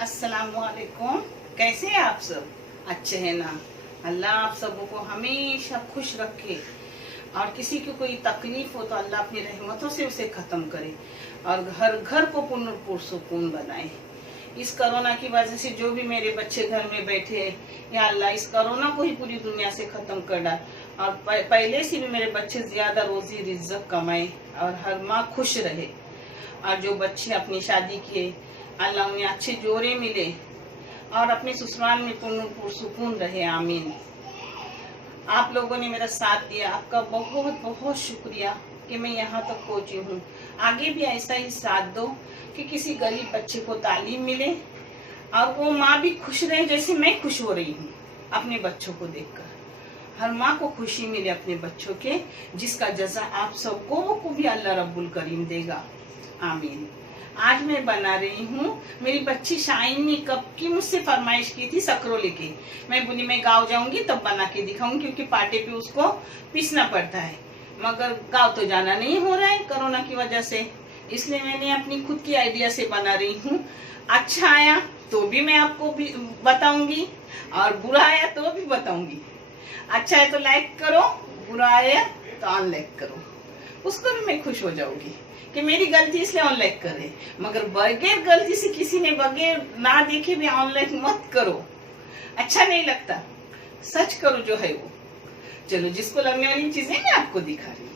अस्सलामुअलैकुम। कैसे हैं आप सब? अच्छे हैं ना? अल्लाह आप सबों को हमेशा खुश रखे और किसी को कोई तकलीफ हो तो अल्लाह अपनी रहमतों से उसे खत्म करे और घर घर को पुरसुकून बनाए। इस कोरोना की वजह से जो भी मेरे बच्चे घर में बैठे हैं, या अल्लाह इस कोरोना को ही पूरी दुनिया से खत्म कर डाल और पहले से भी मेरे बच्चे ज्यादा रोजी रिज्जक कमाए और हर माँ खुश रहे। और जो बच्चे अपनी शादी किए अल्लाह उन्हें अच्छे जोड़े मिले और अपने ससुराल में पुरसुकून रहे। आमीन। आप लोगों ने मेरा साथ दिया, आपका बहुत बहुत शुक्रिया कि मैं यहाँ तक पहुँची हूँ। आगे भी ऐसा ही साथ दो कि किसी गरीब बच्चे को तालीम मिले और वो माँ भी खुश रहे जैसे मैं खुश हो रही हूँ अपने बच्चों को देखकर। हर माँ को खुशी मिले अपने बच्चों के, जिसका जजा आप सबको को भी अल्लाह रब्बुल करीम देगा। आमीन। आज मैं बना रही हूँ, मेरी बच्ची शाइन ने कब की मुझसे फरमाइश की थी सकरोले की। मैं बोली मैं गाँव जाऊंगी तब बना के दिखाऊंगी, क्योंकि पाटे पे उसको पीसना पड़ता है, मगर गाँव तो जाना नहीं हो रहा है कोरोना की वजह से, इसलिए मैंने अपनी खुद की आइडिया से बना रही हूँ। अच्छा आया तो भी मैं आपको भी बताऊंगी और बुरा आया तो भी बताऊंगी। अच्छा है तो लाइक करो, बुरा आया तो अनलाइक करो, उसको भी मैं खुश हो जाऊंगी कि मेरी गलती इसलिए ऑनलाइन करे। मगर बगैर गलती से किसी ने बगैर ना देखे भी ऑनलाइन मत करो, अच्छा नहीं लगता। सच करो जो है वो। चलो जिसको लगने वाली चीजें मैं आपको दिखा रही हूँ।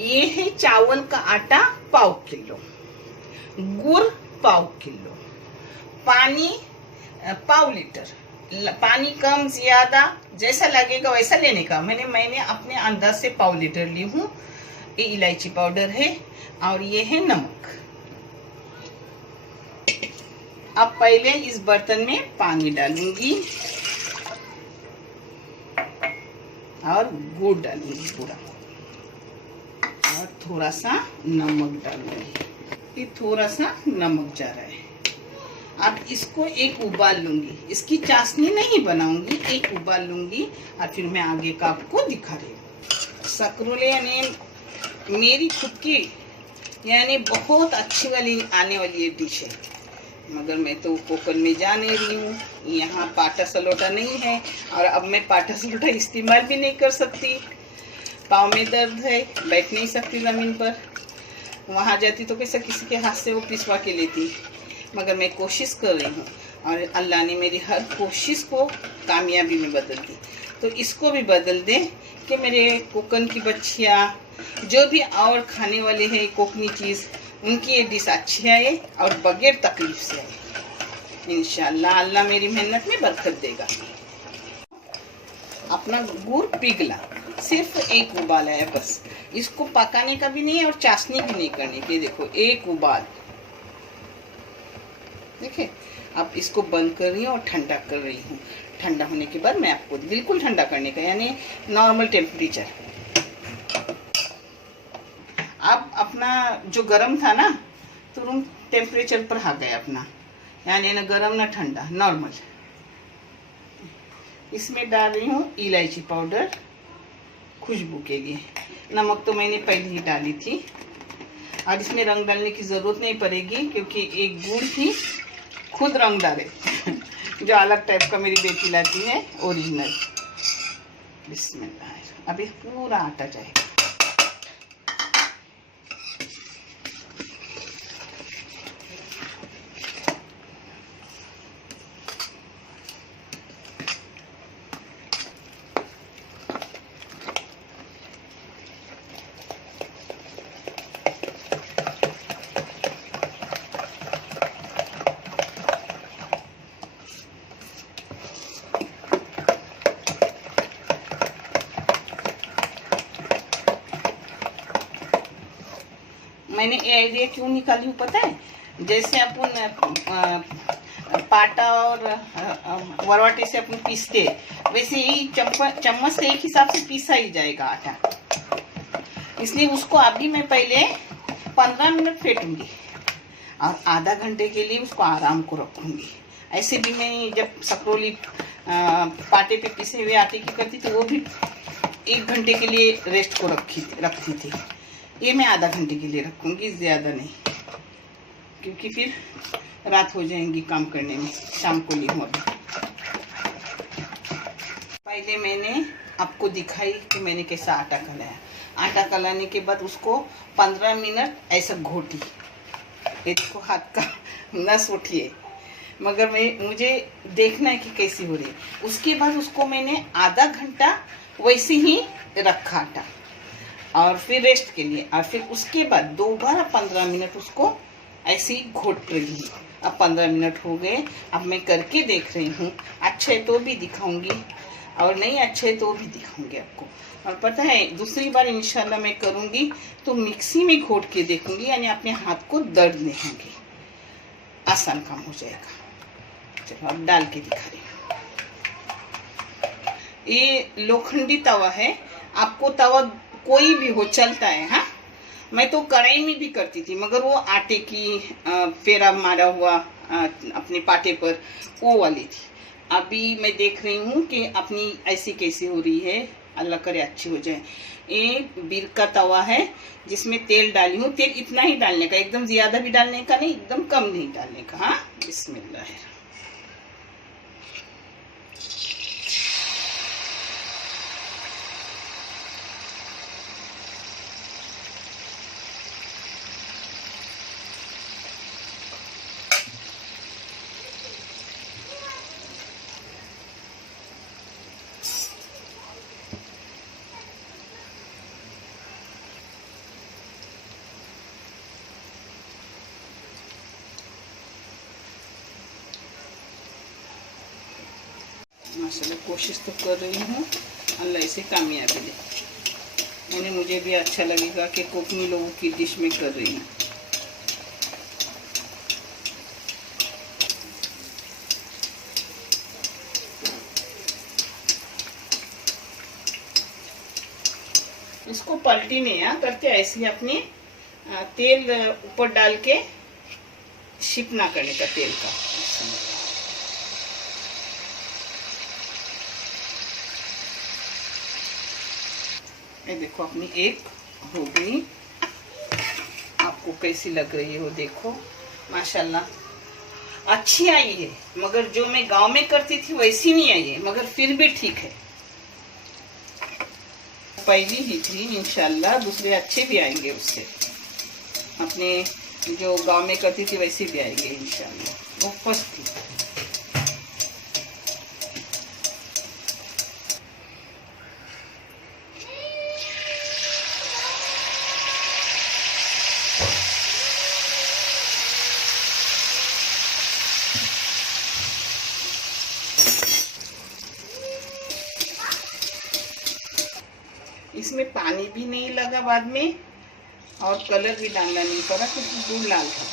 ये है चावल का आटा पाव किलो, गुड़ पाव किलो, पानी पाव लीटर। पानी कम ज्यादा जैसा लगेगा वैसा लेने का। मैंने अपने अंदाज से पाव लीटर ली हूँ। ये इलायची पाउडर है और ये है नमक। अब पहले इस बर्तन में पानी डालूंगी और गुड़ डालूंगी पूरा, और थोड़ा सा नमक डालूंगी। ये थोड़ा सा नमक जा रहा है। अब इसको एक उबाल लूंगी, इसकी चाशनी नहीं बनाऊंगी, एक उबाल लूंगी और फिर मैं आगे का आपको दिखा रही हूँ। सकरोले यानी मेरी खुद की यानी बहुत अच्छी वाली आने वाली ये डिश है, मगर मैं तो कोकन में जा नहीं रही हूँ। यहाँ पाटा सलोटा नहीं है और अब मैं पाटा सलोटा इस्तेमाल भी नहीं कर सकती। पाँव में दर्द है, बैठ नहीं सकती ज़मीन पर। वहाँ जाती तो कैसा किसी के हाथ से वो पिसवा के लेती, मगर मैं कोशिश कर रही हूँ और अल्लाह ने मेरी हर कोशिश को कामयाबी में बदल दी। तो इसको भी बदल दे कि मेरे कोकन की बच्चियाँ जो भी और खाने वाले हैं कोकनी चीज़, उनकी ये डिश अच्छी आए और बगैर तकलीफ से आए। इंशाल्लाह अल्लाह मेरी मेहनत में बरकत देगा। अपना गुड़ पिघला, सिर्फ एक उबाल है बस, इसको पकाने का भी नहीं है और चाशनी भी नहीं करनी थी। देखो एक उबाल, देखिए। अब इसको बंद कर रही हूँ और ठंडा कर रही हूँ। ठंडा होने के बाद मैं आपको बिल्कुल ठंडा करने का यानी नॉर्मल टेम्परेचर। अब अपना जो गरम था ना तो रूम टेम्परेचर पर आ गया अपना, यानी ना गरम ना ठंडा, नॉर्मल। इसमें डाल रही हूँ इलायची पाउडर खुशबू के लिए। नमक तो मैंने पहले ही डाली थी और इसमें रंग डालने की ज़रूरत नहीं पड़ेगी, क्योंकि एक गुड़ ही खुद रंग डाले जो अलग टाइप का मेरी बेटी लाती है ओरिजिनल। बिस्मिल्लाह। अभी पूरा आटा जाएगा। मैंने ये आइडिया क्यों निकाली हूँ पता है? जैसे अपन पाटा और वरवाटे से अपन पीसते, वैसे ही चम्मच से एक हिसाब से पीसा ही जाएगा आटा। इसलिए उसको अभी मैं पहले 15 मिनट फेंटूंगी और आधा घंटे के लिए उसको आराम को रखूंगी। ऐसे भी मैं जब सकरोली पाटे पे पिसे हुए आटे की करती थी, वो भी 1 घंटे के लिए रेस्ट को रखती थी। ये मैं आधा घंटे के लिए रखूंगी, ज़्यादा नहीं। क्योंकि फिर रात हो जाएंगी काम करने में, शाम को नहीं होगा। पहले मैंने आपको दिखाई कि मैंने कैसा आटा कलाया। आटा कलाने के बाद उसको 15 मिनट ऐसा घोटी। ये देखो हाथ का नस उठिए, मगर मुझे देखना है कि कैसी हो रही है। उसके बाद उसको मैंने आधा घंटा वैसे ही रखा आटा, और फिर रेस्ट के लिए, और फिर उसके बाद दोबारा 15 मिनट उसको ऐसे ही घोट रही हूँ। अब 15 मिनट हो गए। अब मैं करके देख रही हूँ, अच्छे तो भी दिखाऊंगी और नहीं अच्छे तो भी दिखाऊंगी आपको। और पता है दूसरी बार इंशाल्लाह मैं करूँगी तो मिक्सी में घोट के देखूंगी, यानी अपने हाथ को दर्द नहीं होंगे, आसान काम हो जाएगा। चलो अब डाल के दिखा रही हूँ। ये लोखंडी तवा है, आपको तवा कोई भी हो चलता है। हाँ, मैं तो कढ़ाई में भी करती थी, मगर वो आटे की फेरा मारा हुआ अपने पाटे पर वो वाली थी। अभी मैं देख रही हूँ कि अपनी ऐसी कैसी हो रही है, अल्लाह करे अच्छी हो जाए। ये बीर का तवा है जिसमें तेल डाली हूँ। तेल इतना ही डालने का, एकदम ज्यादा भी डालने का नहीं, एकदम कम नहीं डालने का। हाँ, बिस्मिल्लाह। माशाल्लाह कोशिश तो कर रही हूँ, अल्लाह इसे कामयाबी दे। मुझे भी अच्छा लगेगा कि कोकनी लोगों की डिश में कर रही हूँ। इसको पलटी नहीं करते, ऐसे ही अपने तेल ऊपर डाल के शिप ना करने का तेल का। ये देखो अपनी एक हो गई। आपको कैसी लग रही है वो देखो, माशाल्लाह अच्छी आई है। मगर जो मैं गांव में करती थी वैसी नहीं आई है, मगर फिर भी ठीक है। पहली ही थी, इंशाल्लाह दूसरे अच्छे भी आएंगे उससे। अपने जो गांव में करती थी वैसी भी आएंगे इंशाल्लाह। वो फर्स्ट थी। इसमें पानी भी नहीं लगा बाद में, और कलर भी डालना नहीं पड़ा क्योंकि दूध लाल था।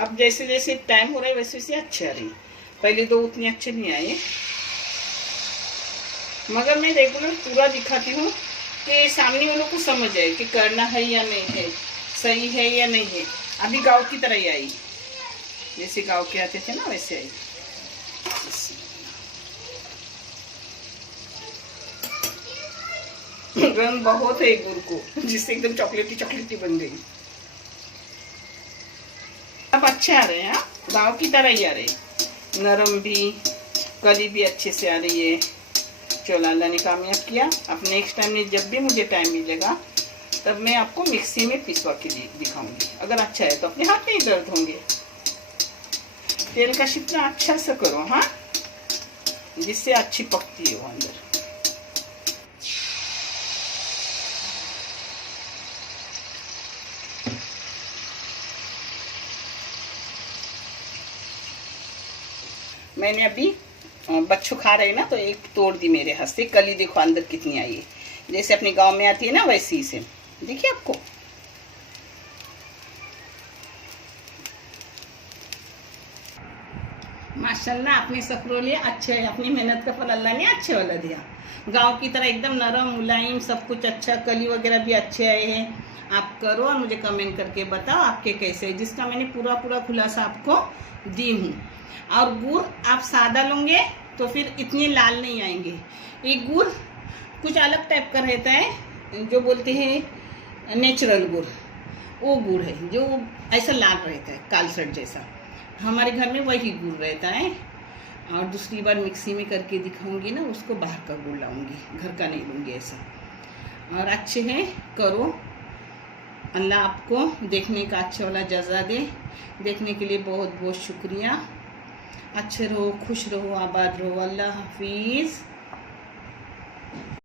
अब जैसे जैसे टाइम हो रहा है वैसे वैसे अच्छे आ रही। पहले तो उतने अच्छे नहीं आए, मगर मैं रेगुलर पूरा दिखाती हूँ कि सामने वालों को समझ आए कि करना है या नहीं है, सही है या नहीं है। अभी गांव की तरह ही आई, जैसे गांव के आते थे ना वैसे आई। रंग बहुत है गुड़ को, जिससे एकदम चॉकलेटी चॉकलेटी बन गई। अब अच्छे आ रहे हैं, गाँव की तरह ही आ रहे हैं। नरम भी, कली भी अच्छे से आ रही है। चलो अल्लाह ने कामयाब किया। अब नेक्स्ट टाइम में जब भी मुझे टाइम मिलेगा तब मैं आपको मिक्सी में पिसवा के दिखाऊंगी। अगर अच्छा है तो अपने हाथ में ही दर्द होंगे। तेल का शिपना अच्छा से करो, हाँ, जिससे अच्छी पकती है वो अंदर। मैंने अभी बच्चों खा रहे ना तो एक तोड़ दी मेरे हाथ से। कली देखो अंदर कितनी आई है, जैसे अपने गांव में आती है ना वैसी ही से। देखिए आपको माशाल्लाह आपने सफरो लिया, अच्छे अपनी मेहनत का फल अल्लाह ने अच्छे वाला दिया। गांव की तरह एकदम नरम मुलायम सब कुछ अच्छा, कली वगैरह भी अच्छे आए हैं। आप करो और मुझे कमेंट करके बताओ आपके कैसे है, जिसका मैंने पूरा खुलासा आपको दी हूँ। और गुड़ आप सादा लोगे तो फिर इतने लाल नहीं आएंगे। ये गुड़ कुछ अलग टाइप का रहता है, जो बोलते हैं नेचुरल गुड़, वो गुड़ है जो ऐसा लाल रहता है कालसट जैसा। हमारे घर में वही गुड़ रहता है। और दूसरी बार मिक्सी में करके दिखाऊंगी ना, उसको बाहर का गुड़ लाऊंगी, घर का नहीं लूँगी ऐसा। और अच्छे हैं, करो। अल्लाह आपको देखने का अच्छा वाला जज़ा दे। देखने के लिए बहुत बहुत शुक्रिया। अच्छे रहो, खुश रहो, आबाद रहो। अल्लाह हाफिज़।